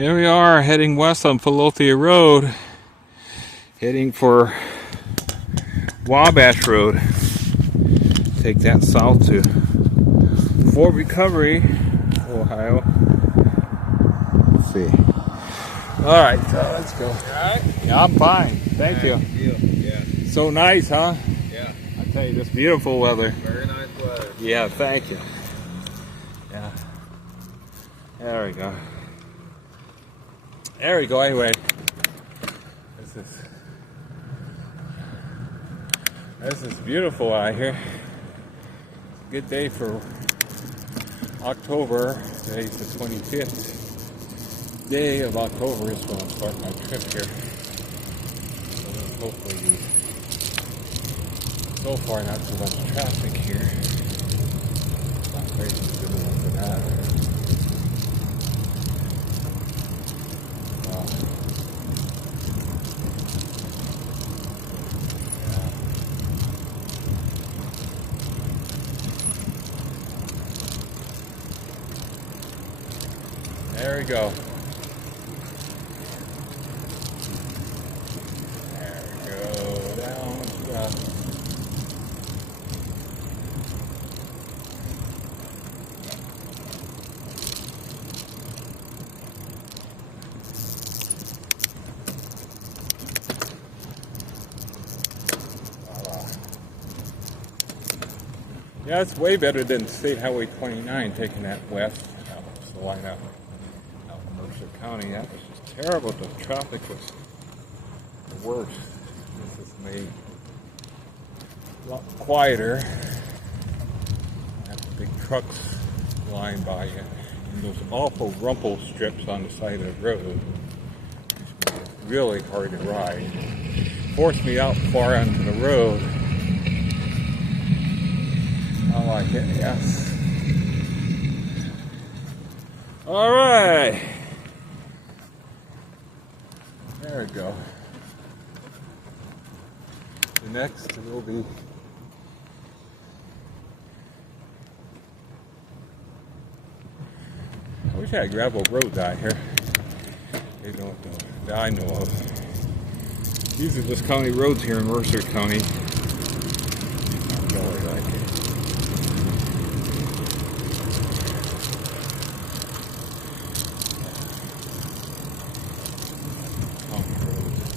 Here we are heading west on Philothea Road, heading for Wabash Road. Take that south to Fort Recovery, Ohio. Let's see. Alright, so let's go. Alright? Yeah, I'm fine. Thank you. Yeah. So nice, huh? Yeah. I tell you, this beautiful weather. Very nice weather. Yeah, thank you. Yeah. There we go. There we go, anyway. This is beautiful out here. Good day for October. Today's the 25th day of October, so I'll start my trip here. So hopefully, so far not too much traffic here. Not crazy good enough for that. There we go. There we go. Down. Yeah, it's way better than State Highway 29 taking that west. The line out in Mercer County. That was just terrible. The traffic was the worst. This is made a lot quieter. Have big trucks flying by you. And those awful rumple strips on the side of the road. It's really hard to ride. Forced me out far onto the road. I like it, yes. All right. There we go. The next will be I wish I had gravel roads out here. They don't know that I know of. These are just county roads here in Mercer County. I really like it.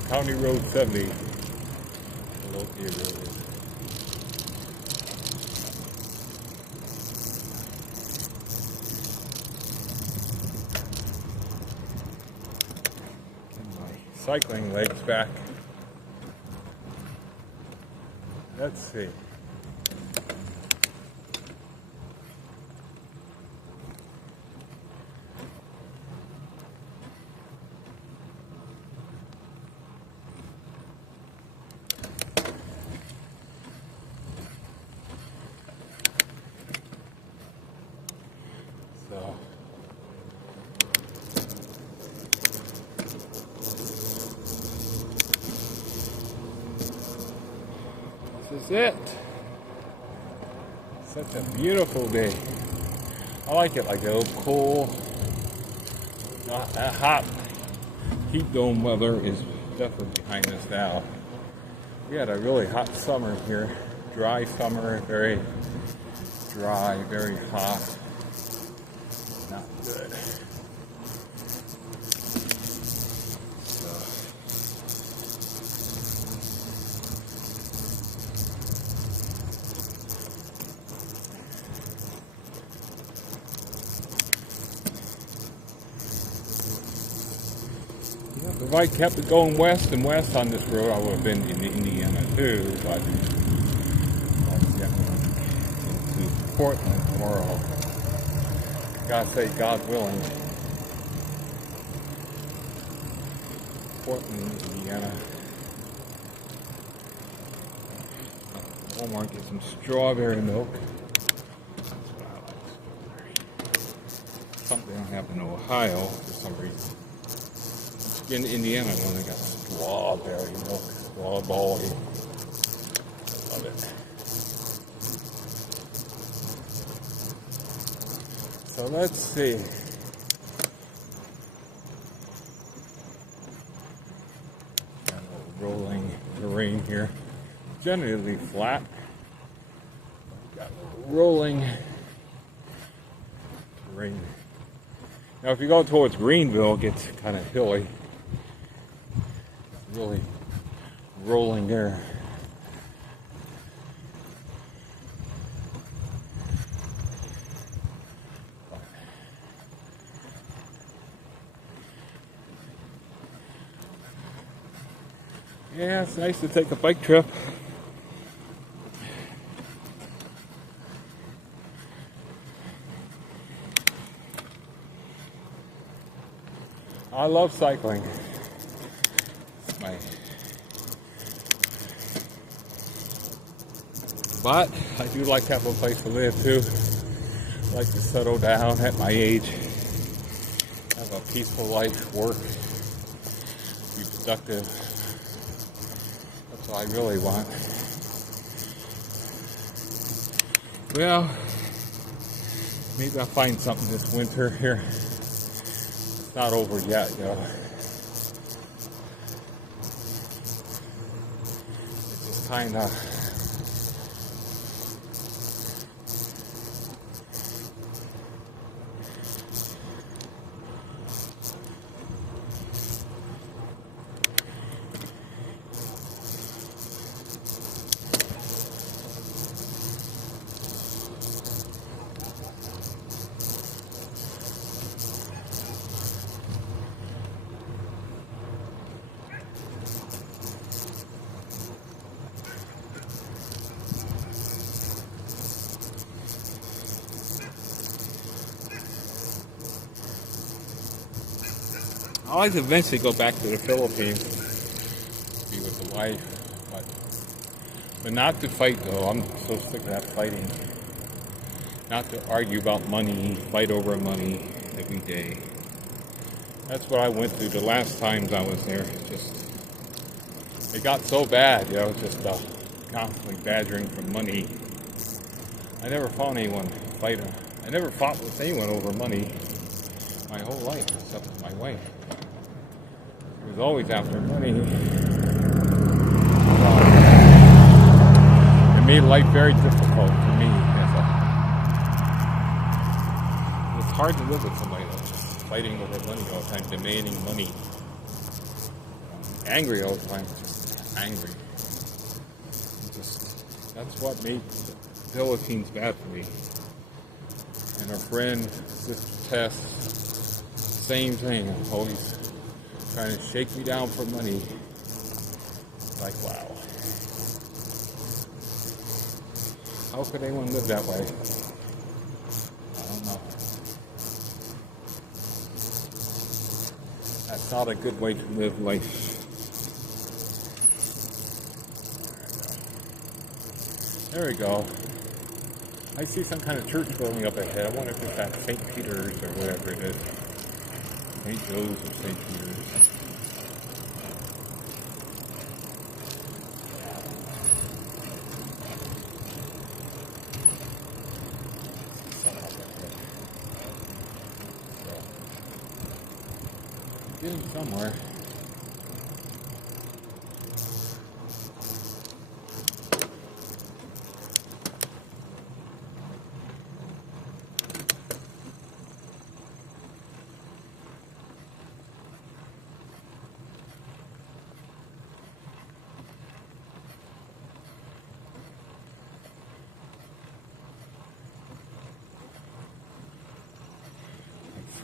County Road 70, Philothea Road. Get my cycling legs back. Let's see. So, this is it. Such a beautiful day. I like it like a little cool, not that hot heat dome weather is definitely behind us now. We had a really hot summer here. Dry summer, very dry, very hot. Not good. If I kept it going west and west on this road, I would have been in Indiana too, but I'm getting to Portland tomorrow. Gotta say, God willing. Portland, Indiana. Walmart, get some strawberry milk. That's what I like, strawberry. Something don't happen in Ohio for some reason. In Indiana, when they got strawberry milk, strawberry. Love it. So let's see. terrain here. Generally flat. Got a little rolling terrain. Now if you go towards Greenville, it gets kind of hilly. It's really rolling there. Yeah, it's nice to take a bike trip. I love cycling. But I do like to have a place to live too. I like to settle down at my age, have a peaceful life, work, be productive. That's what I really want. Well, maybe I'll find something this winter here. It's not over yet, though. It's just kind of I'd like to eventually go back to the Philippines, be with the wife, but not to fight though. I'm so sick of that fighting. Not to argue about money, fight over money every day. That's what I went through the last times I was there. It got so bad, just constantly badgering for money. I never found anyone fighting. I never fought with anyone over money my whole life, except for my wife. She was always after money. It made life very difficult for me. It's hard to live with somebody that's just fighting over money all the time, demanding money. Angry all the time, just angry. That's what made the Philippines bad for me. And our friend, Sister Tess, same thing, always trying to shake me down for money. Like, wow. How could anyone live that way? I don't know. That's not a good way to live life. There we go. I see some kind of church building up ahead. I wonder if it's at St. Peter's or whatever it is. St. Joe's or St. Peter's. Getting somewhere.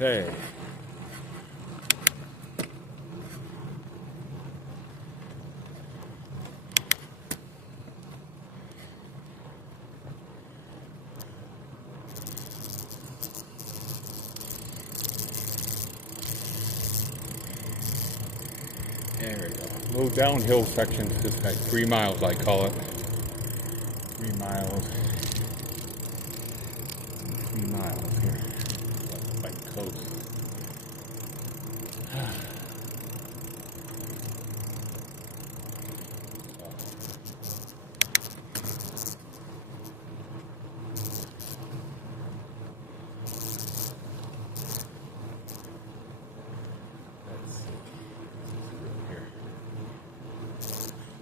Okay. There we go. Little downhill section, just like 3 miles, I call it. 3 miles. 3 miles here. Like coast.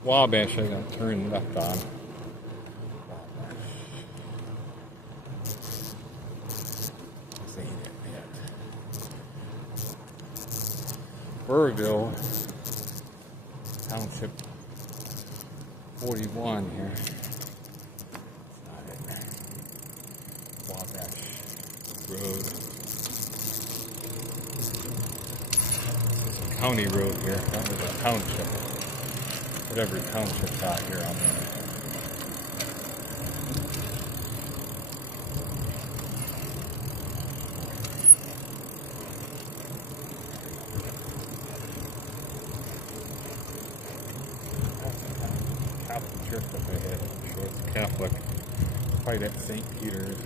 Wabash, I gotta turn left on. This ain't it yet. Burrville, Township 41 here. It's not it. Wabash Road. It's a county road here. That was a township. Whatever township got here on there. Catholic church up ahead. I'm sure it's Catholic. Right at St. Peter's.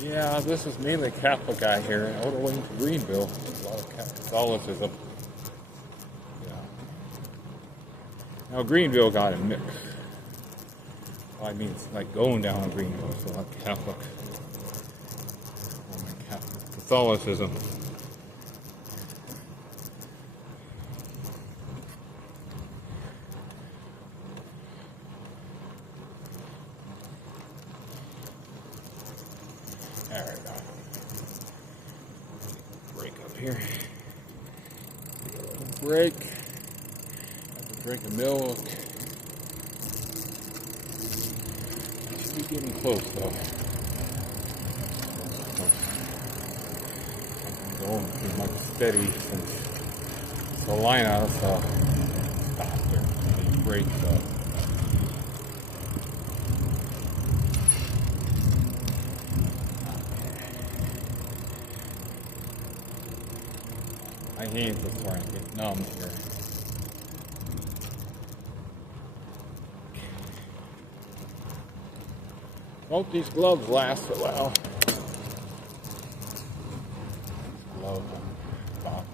Yeah, this is mainly Catholic guy here. All the way to Greenville. A lot of Catholicism. Yeah. Now Greenville got a mix. Well, I mean, it's like going down to Greenville, so like Catholic. Roman Catholic Catholicism. Alright, break up here. Break. Have a drink of milk. I should be getting close though. I've been going pretty much steady since the line out, so stop there. Any breaks up. My hands are starting to get numb here. Hope these gloves last a while. Gloves, wow.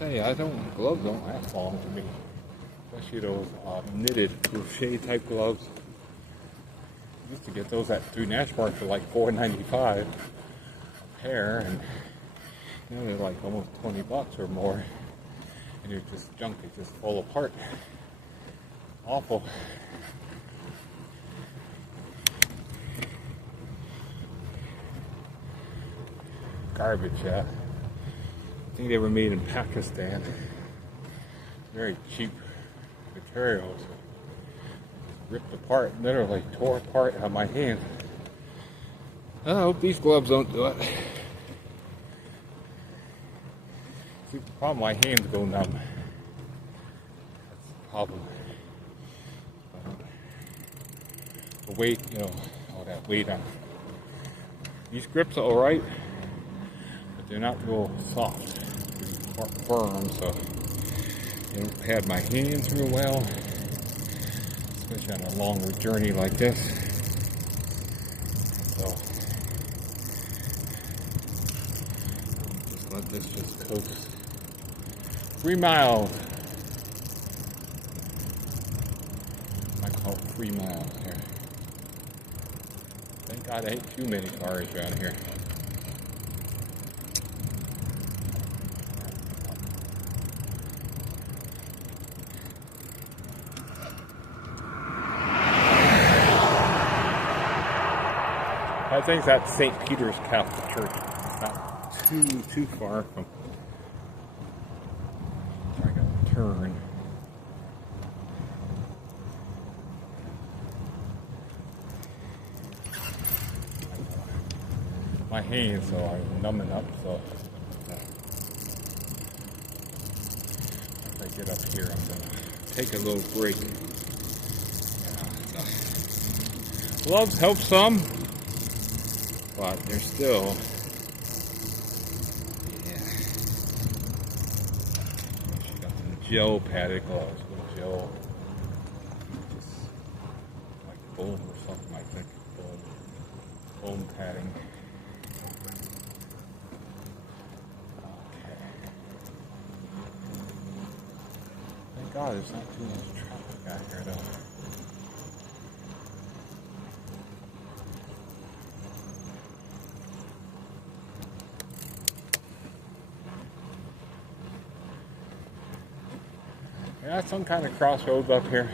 I tell you, gloves don't last long to me. Especially those knitted crochet type gloves. I used to get those at through Nashmark for like $4.95 a pair, and now they're like almost $20 or more, and you're just junk. They just fall apart. Awful. Garbage, yeah. I think they were made in Pakistan. Very cheap materials. Ripped apart, literally tore apart on my hand. I hope these gloves don't do it. See, the problem, my hands go numb. That's the problem. The weight, all that weight on. These grips are alright, but they're not real soft. They're firm, so they don't pad my hands real well. Especially on a longer journey like this. So, just let this just coast. 3 miles. I call it 3 miles here. Thank God there ain't too many cars around here. I think that's St. Peter's Catholic Church. Not too far from. I gotta turn. My hands are numbing up, so if I get up here, I'm gonna take a little break. Gloves help some. But they're still, yeah. She got some gel padded gloves with gel, just like foam or something, I think. Foam padding. Okay. Thank God there's not too much traffic out here though. Yeah, some kind of crossroads up here.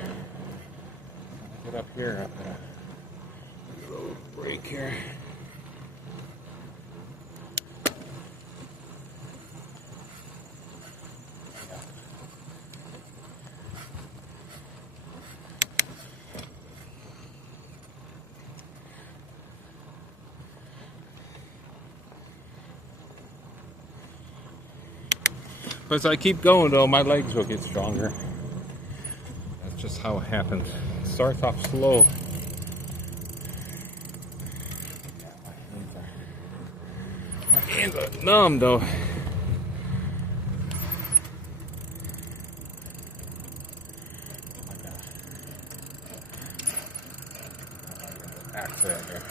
Get up here. I'm gonna get a little break here. But as I keep going, though, my legs will get stronger. That's just how it happens. It starts off slow. My hands are numb, though. Accident here.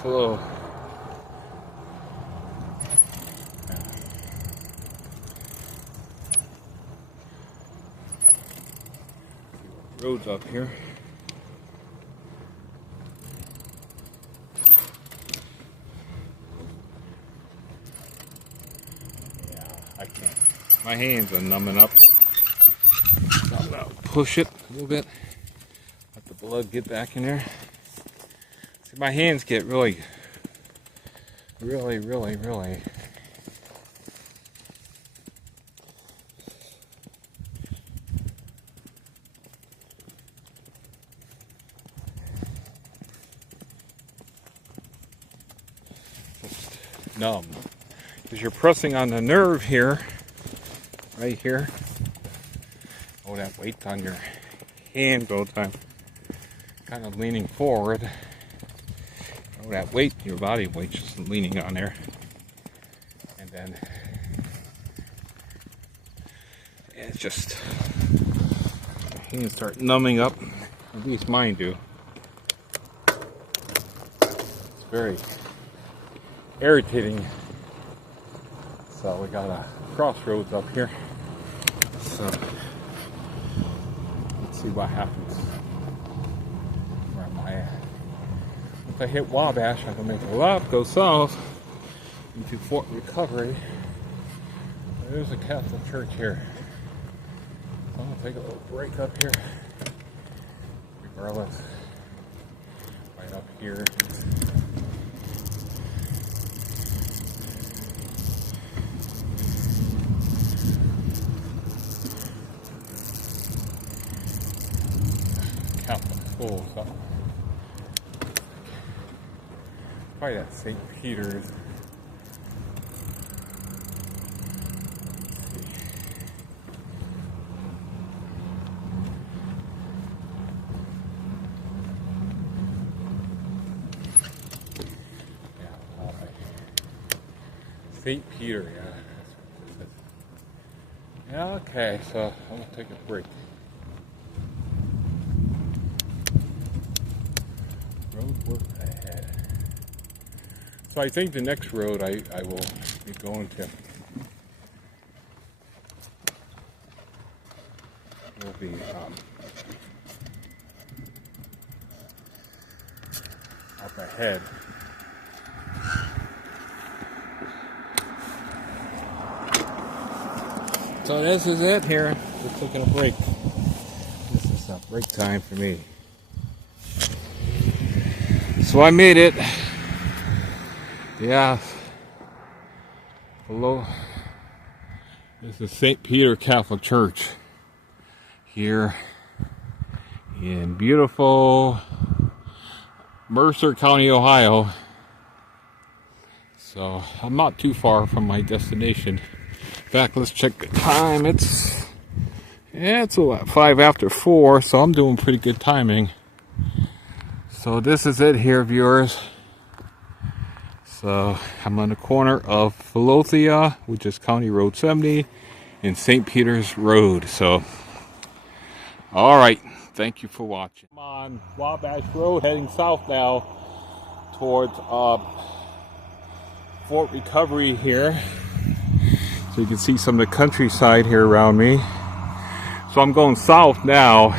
Slow. Roads up here. Yeah, I can't. My hands are numbing up. I'm gonna push it a little bit. Let the blood get back in there. See, my hands get really just numb. Because you're pressing on the nerve here, right here. Oh, that weight's on your hand all the time. Kind of leaning forward. Oh, that weight, your body weight just leaning on there. And then it's just, your hands start numbing up. At least mine do. It's very irritating. So we got a crossroads up here. So let's see what happens. Where am I at? If I hit Wabash, I can make a left, go south into Fort Recovery. There's a Catholic church here. So I'm gonna take a little break up here. Regardless, right up here. Catholic school, so probably at St. Peter's. St. Peter, yeah. That's what this is. Yeah, okay, so I'm gonna take a break. Road work ahead. So I think the next road I will be going to will be up ahead. So this is it here. We're taking a break. This is a break time for me. So I made it. Yeah. Hello. This is St. Peter Catholic Church here in beautiful Mercer County, Ohio. So I'm not too far from my destination. In fact, let's check the time. It's about 5 after 4, so I'm doing pretty good timing. So this is it here, viewers. So I'm on the corner of Philothea, which is County Road 70, and St. Peter's Road. So, all right, thank you for watching. I'm on Wabash Road, heading south now towards Fort Recovery here. So you can see some of the countryside here around me. So I'm going south now,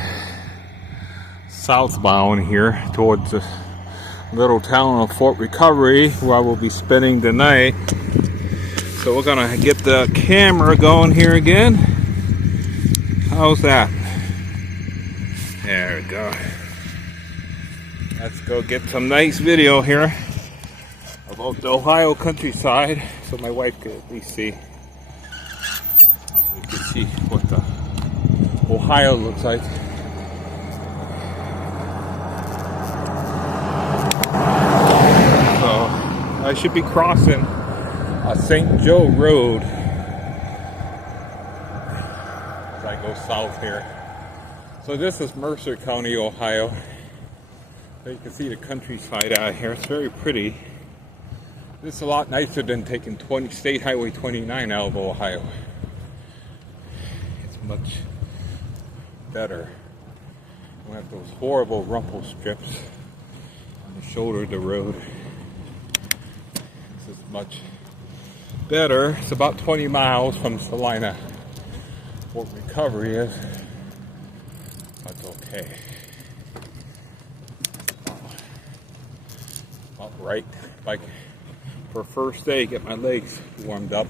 southbound here towards little town of Fort Recovery, where I will be spending the night. So we're gonna get the camera going here again. How's that? There we go. Let's go get some nice video here about the Ohio countryside, so my wife could at least see. We can see what the Ohio looks like. So I should be crossing St. Joe Road as I go south here. So this is Mercer County, Ohio. So you can see the countryside out here. It's very pretty. This is a lot nicer than taking State Highway 29 out of Ohio. It's much better. We have those horrible rumple strips on the shoulder of the road. This is much better. It's about 20 miles from Salina. Fort Recovery is. That's okay. About right. Like for first day, get my legs warmed up.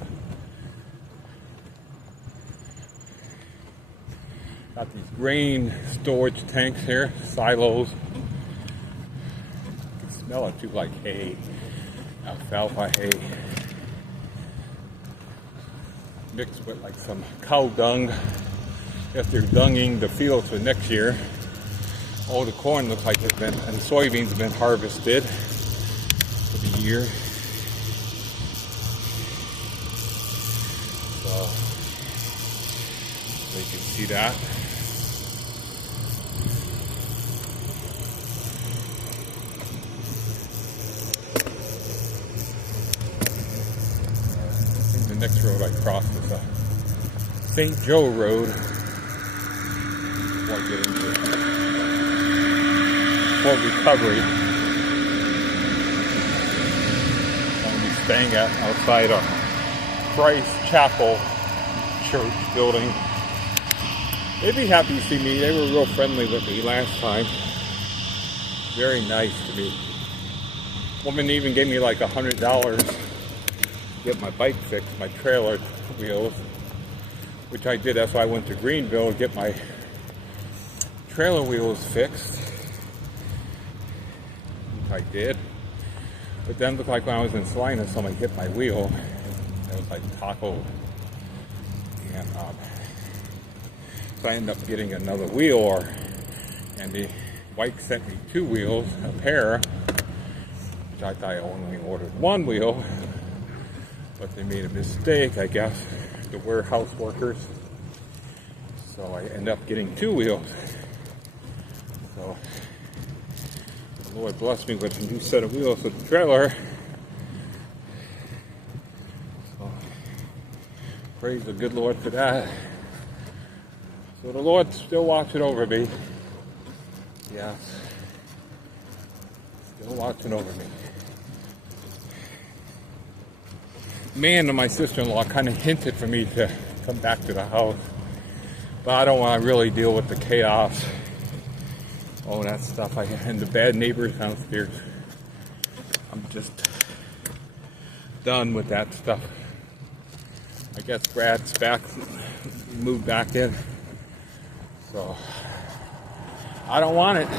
Got these grain storage tanks here, silos. You can smell it too, like hay, alfalfa hay. Mixed with like some cow dung. Guess they're dunging the fields for next year. All the corn looks like it's been, and soybeans have been harvested for the year. So you can see that. The next road I crossed is St. Joe Road. Before I get into Fort Recovery. I'm going to be staying outside of Christ Chapel Church building. They'd be happy to see me. They were real friendly with me last time. Very nice to me. Woman even gave me like $100 to get my bike fixed, my trailer wheels, which I did. That's why I went to Greenville to get my trailer wheels fixed, which I did. But then it looked like when I was in Salina, someone hit my wheel. It was like taco. And so I ended up getting another wheel, and the wife sent me 2 wheels, a pair, which I thought I only ordered 1 wheel. But they made a mistake, I guess, the warehouse workers. So I end up getting 2 wheels. So the Lord blessed me with a new set of wheels for the trailer. So praise the good Lord for that. So the Lord's still watching over me. Yes. Still watching over me. Man and my sister-in-law kind of hinted for me to come back to the house, but I don't want to really deal with the chaos, all that stuff, and the bad neighbors downstairs. I'm just done with that stuff. I guess Brad's back, moved back in, so I don't want it.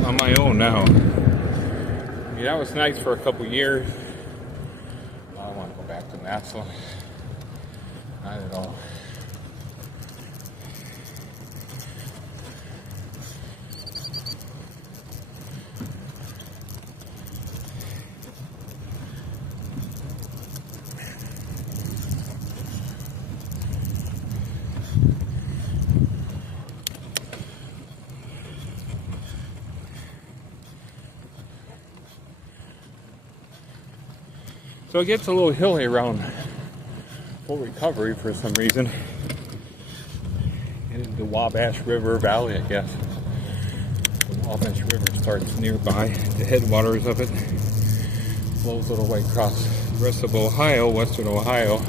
On my own now. I mean, that was nice for a couple years. I don't want to go back to Nashville. Not at all. So it gets a little hilly around Fort Recovery for some reason. And the Wabash River Valley, I guess. The Wabash River starts nearby. The headwaters of it flows all the way across the rest of Ohio, western Ohio,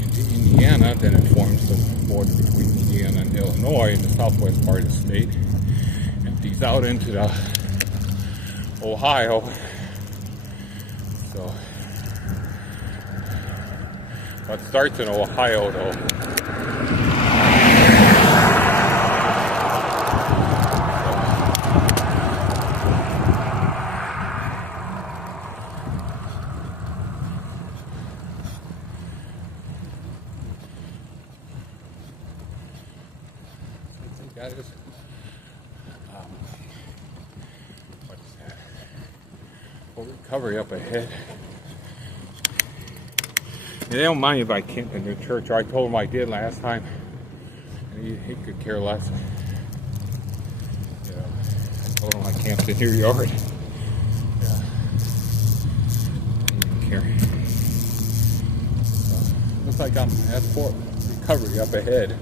into to Indiana, then it forms the border between Indiana and Illinois in the southwest part of the state. Empties out into the Ohio. So, but it starts in Ohio though. That is, what's that? Full recovery up ahead. And they don't mind if I camp in their church, or I told him I did last time, and he could care less. You know, I told him I camped in your yard. Yeah, he didn't care. So, looks like I'm at full recovery up ahead.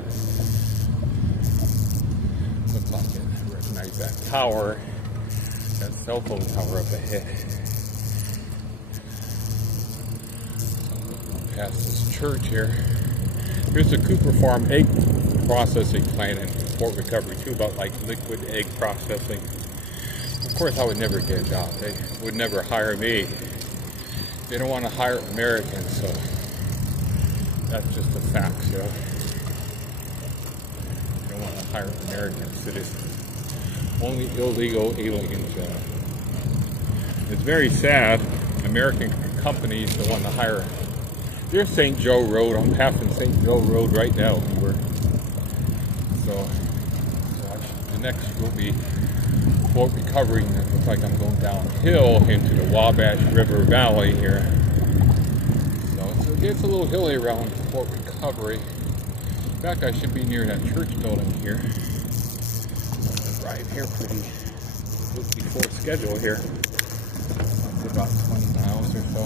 Recognize that tower, that cell phone tower up ahead. Past this church here. Here's the Cooper Farm egg processing plant in Fort Recovery too, about like liquid egg processing. Of course I would never get a job. They would never hire me. They don't want to hire Americans, so that's just a fact, you know. They don't want to hire American citizens. Only illegal aliens. It's very sad. American companies don't want to hire. There's St. Joe Road. I'm passing St. Joe Road right now here. So the next will be Fort Recovery. It looks like I'm going downhill into the Wabash River Valley here. So it gets a little hilly around Fort Recovery. In fact, I should be near that church building here. Drive here pretty before schedule here. About 20 miles or so.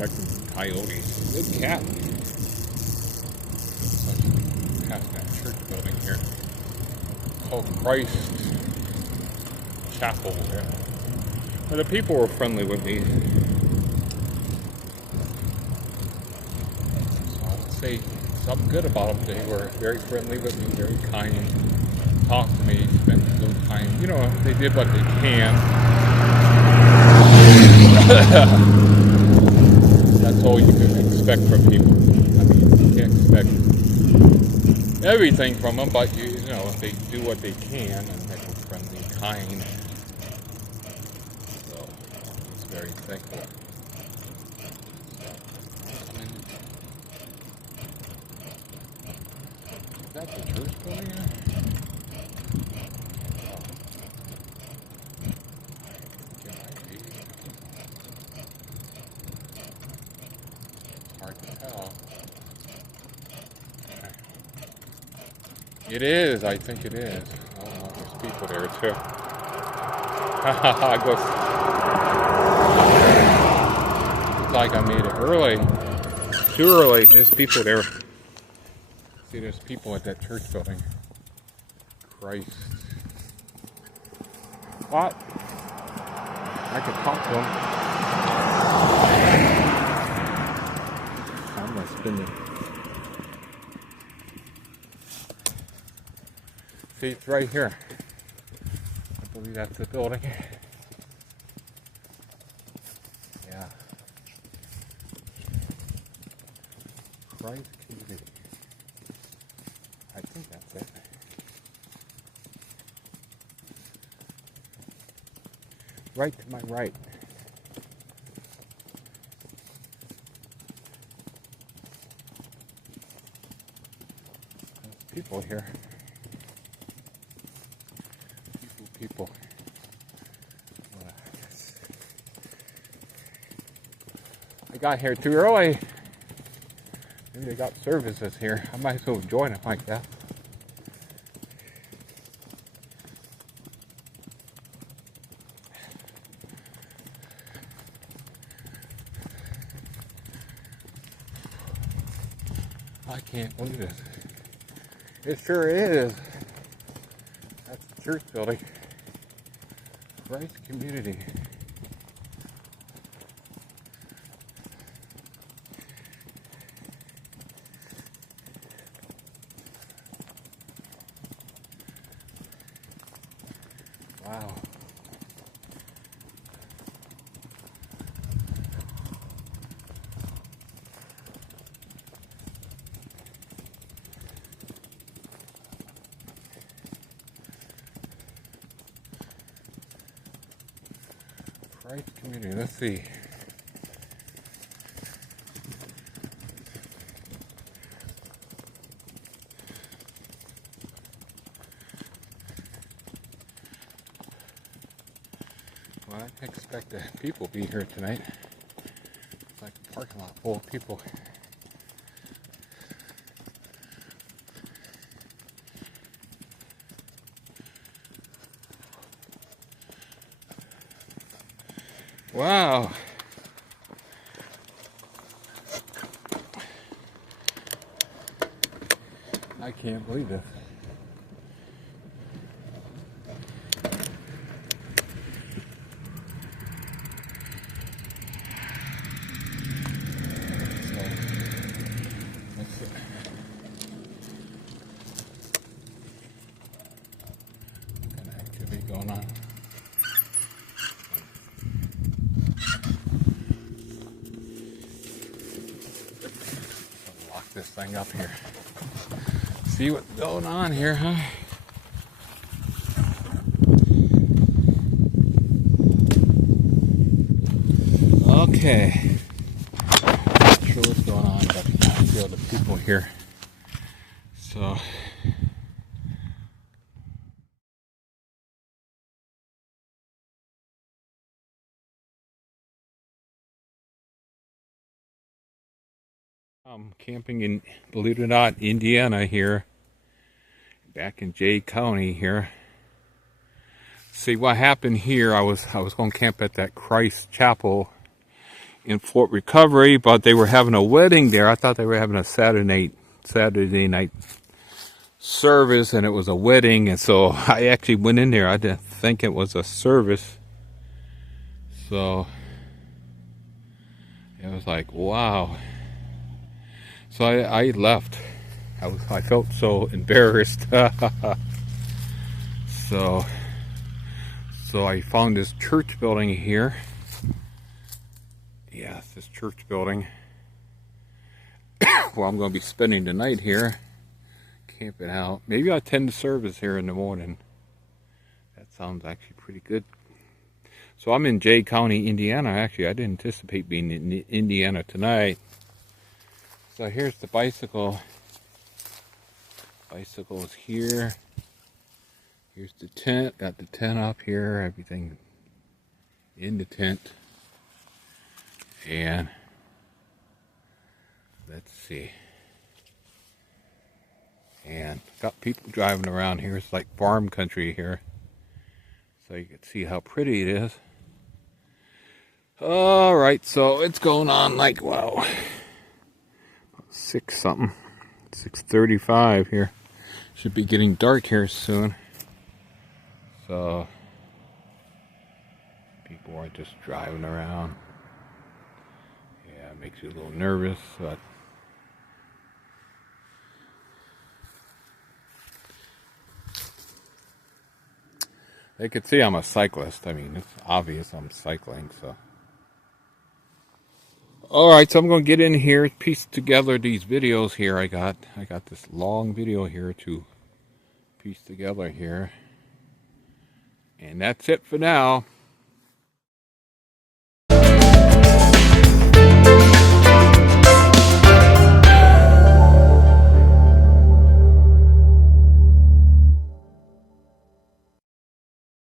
Okay. Coyotes. Good cat. Past that church building here. Called Christ Chapel. Yeah. Well, the people were friendly with me. So I would say something good about them. They were very friendly with me, very kind. Talked to me, spent a little time. You know, they did what they can. That's all you can expect from people. I mean, you can't expect everything from them, but you know, they do what they can, and they're friendly, kind. So, I was very thankful. Is that the church building here? Hard to tell. It is, I think it is. Oh, there's people there too. Looks like I made it early. Too early. There's people there. See, there's people at that church building. Christ. What? I could talk to them. I'm not spinning. See, it's right here. I believe that's the building. Yeah. Christ community. I think that's it. Right to my right. There's people here. People. Well, I got here too early. Maybe they got services here. I might as well join it like that. I can't believe it. It sure is. That's the church building. Christ Community. Wow. Christ Community, let's see. Well, I didn't expect the people to be here tonight. It's like a parking lot full of people. Wow. I can't believe this. Going on. Lock this thing up here. See what's going on here, huh? Okay. Not sure what's going on, but I feel the people here. So. I'm camping in, believe it or not, Indiana here, back in Jay County here. See what happened here. I was going to camp at that Christ Chapel in Fort Recovery, but they were having a wedding there. I thought they were having a Saturday night service, and it was a wedding, and so I actually went in there. I didn't think it was a service, so it was like, wow. So I left. I felt so embarrassed. So I found this church building here. Yeah, it's this church building. Well, I'm going to be spending the night here, camping out. Maybe I'll attend the service here in the morning. That sounds actually pretty good. So I'm in Jay County, Indiana. Actually, I didn't anticipate being in Indiana tonight. So here's the bicycle. Bicycle is here. Here's the tent. Got the tent up here. Everything in the tent. And let's see. And got people driving around here. It's like farm country here. So you can see how pretty it is. Alright, so it's going on like, wow. 6 something, 6:35 here. Should be getting dark here soon. So people are just driving around. Yeah, it makes you a little nervous, but they could see I'm a cyclist. I mean, it's obvious I'm cycling, so. Alright, so I'm going to get in here, piece together these videos here. I got this long video here to piece together here. And that's it for now.